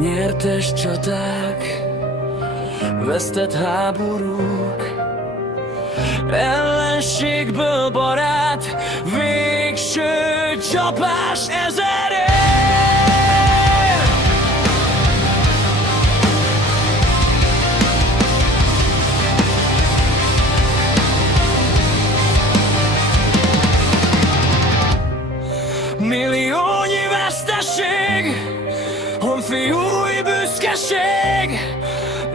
Nyertes csaták, vesztett háborúk, ellenségből barát, végső csapás ezerért. Milliónyi veszteség, honfiúi büszkeség,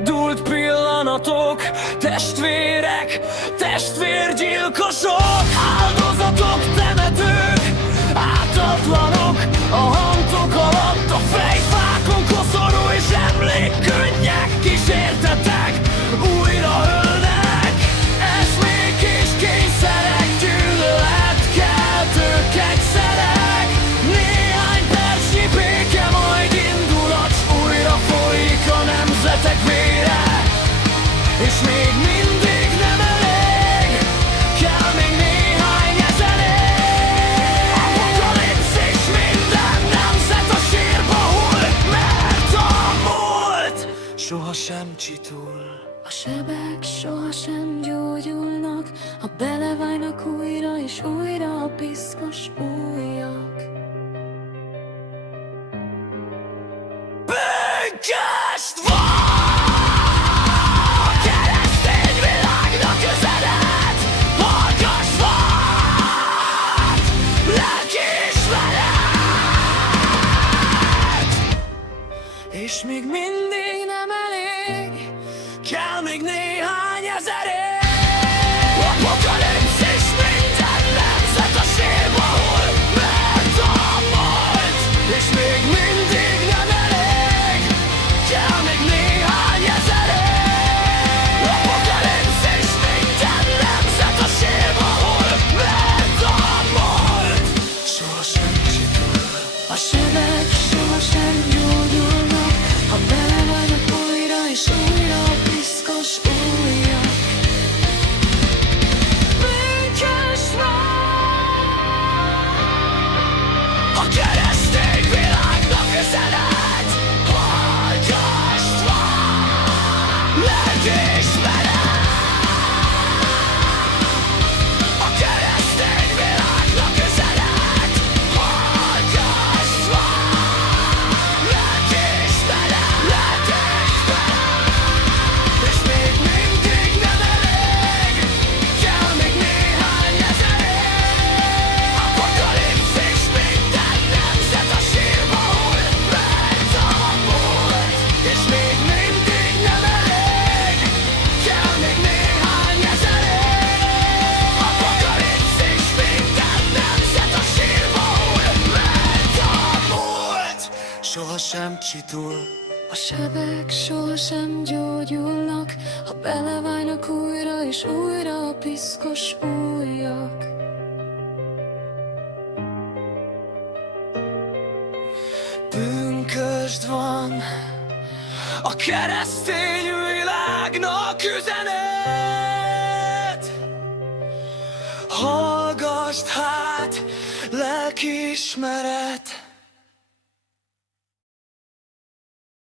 dúlt pillanatok, testvérek, testvérgyilkosok, áldozatok, temetők, ártatlanok, a hantok alatt, a fejfákon koszorú és emlékkönnyek, kísértetek, újra ölnek, eszmék és kényszerek, gyűlöletkeltő kegyszerek, néhány percnyi béke, majd indulat, újra folyik a nemzetek vére, és még mindig nem elég, kell még néhány ezer év. Apokalipszis, minden nemzet a sírba hull, mert a múlt sohasem csitul. A sebek sohasem gyógyulnak, ha belevájnak újra és újra a piszkos ujjak. Bűnköst van a keresztény világnak üzenet, hallgass vad, lelkiismeret. És még mindig nem elég, kell még néhány ezer év. Apokalipszis, minden nemzet a sírba hull, mert a múlt, és még mindig nem elég, kell még néhány ezer év. Apokalipszis, minden nemzet a sírba hull, mert a múlt sohasem csitul. A sebek sohasem gyógyulnak, ha belevájnak újra és újra a piszkos ujjak. Bűnkös A keresztény világnak üzenet, hallgass vad, lelkiismeret. A keresztény világnak üzenet, hallgass vad, lelkiismeret. És még mindig nem elég, kell még néhány ezer év. Apokalipszis, minden nemzet a sírba hull, mert a múlt, és még mindig nem elég, kell még néhány ezer év. Apokalipszis, minden nemzet a sírba hull, mert a múlt sohasem csitul. A sebek sohasem gyógyulnak, ha belevájnak újra és újra a piszkos ujjak. Bűnkösd van a keresztény világnak üzenet. Hallgasd hát, lelkiismeret.